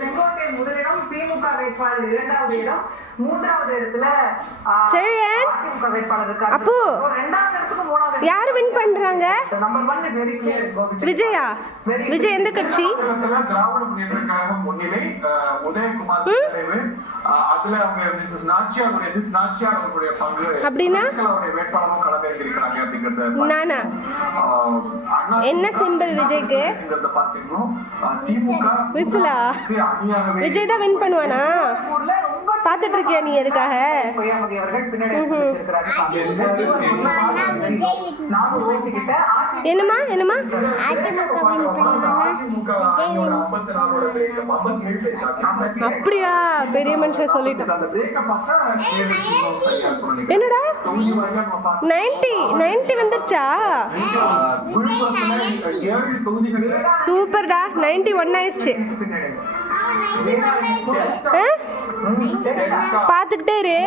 செங்கோட்டை முதலிடம், திமுக வேட்பாளர் 2வது இடம், 3வது இடத்துல அதிமுக வேட்பாளர் இருக்காரு. அப்போ 2வது இடத்துக்கு 3வது யாரு வின் பண்றாங்க? Number 1 is very clear. Vijaya? Vijay எந்த கட்சி? திராவிட முன்னேற்ற கழகம் முன்னிலை, உதயகுமார் தலைவு. அதுல அவங்க மிஸ்ஸஸ் நாச்சியார் அவர்களுடைய பங்கு அப்படின்னா வேட்பாளரும் களமிறங்கியிருக்கிறாங்க அப்படிங்கறத நானா என்ன சிம்பிள் விஜய்க்கு? திமுக விசிலா? விஜய் தான் வின் பண்ணுவானா? பாத்துட்டு இருக்கியா நீ எதுக்காக? பொய்யாமொழி அவர்கள் பின்னாடி வச்சிருக்காரு. என்னமா அப்படியா? பெரிய மனுஷன் சொல்லிட்டான். என்னடா 90 வந்துருச்சா? சூப்பர்டா. 91 ஆயிடுச்சு. பார்த்துக்கிட்டே இரு.